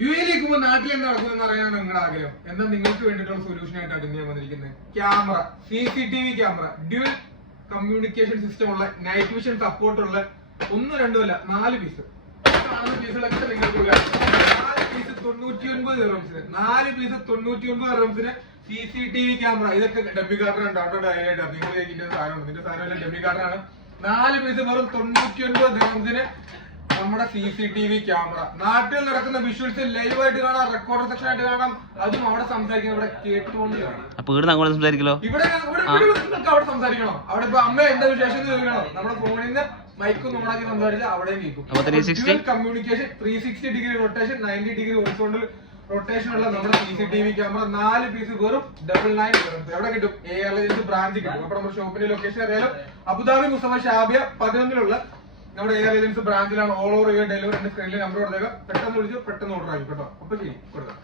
യുഎയിലേക്കുമ്പോൾ നാട്ടിൽ എന്താ നടക്കുന്നതെന്ന് അറിയാനാണ് നിങ്ങളുടെ ആഗ്രഹം. എന്നാൽ നിങ്ങൾക്ക് വേണ്ടിയിട്ടുള്ള സൊല്യൂഷൻ ആയിട്ടാണ് ഞാൻ വന്നിരിക്കുന്നത്. Camera, CCTV camera, dual communication system ഉള്ള, നൈറ്റ് വിഷൻ സപ്പോർട്ട് ഉള്ള, 1 2 അല്ല 4 പീസ്. കാണുന്ന പീസുകളൊക്കെ നിങ്ങൾക്ക് 4 പീസ് 99 ദിർഹംസിന്, 4 പീസ് 99 ദിർഹംസിന് CCTV ക്യാമറ. ഇതൊക്കെ ഡെബി കാർഡർ ഉണ്ട്, അവിടെ നിങ്ങൾ ഇതിന്റെ സാധനമാണ്, ഇതിന്റെ സാധനം ഡെബി കാർഡറാണ്. 4 പീസ് വെറും 99 ദിർഹംസിന് നമ്മുടെ CCTV ക്യാമറ. നാട്ടിൽ നടക്കുന്ന വിഷ്വൽസ് ലൈവ് ആയിട്ട് കാണാം, റെക്കോർഡർ സെക്ഷൻ ആയിട്ട് കാണാം. അതും അവിടെ സംസാരിക്കണം, ഇവിടെ കേട്ടുകൊണ്ട് കാണാം. ഇവിടെ നിങ്ങൾക്ക് അവിടെ സംസാരിക്കണം. അവിടെ ഇപ്പൊ അമ്മ എന്താ വിശേഷം ചോദിക്കണം, നമ്മുടെ ഫോണിൽ നിന്ന് മൈക്കൊന്നും ഓണാക്കി സംസാരിച്ചാൽ അവിടെയും കേൾക്കും. Communication, 360 degree rotation, 90 degree horizontal rotation ഉള്ള നമ്മുടെ CCTV ക്യാമറ 4 പീസ് വെറും 99 ദിർഹംസ്. എവിടെ കിട്ടും? എയർലൈൻസ് ബ്രാഞ്ച് കിട്ടും. അപ്പൊ നമ്മുടെ ഷോപ്പിന്റെ ലൊക്കേഷൻ അറിയാലോ, അബുദാബി മുസ്തഫ ഷാബിയ 11 നമ്മുടെ എയർ ഏജൻസി ബ്രാഞ്ചിലാണ്. All over delivery. എന്റെ സ്ക്രീനിൽ നമ്പർ കൊടുത്തേക്കാം, പെട്ടെന്ന് വിളിച്ച് പെട്ടെന്ന് ഓർഡർ ആക്കി കേട്ടോ. അപ്പൊ ശരി കൊടുക്കാം.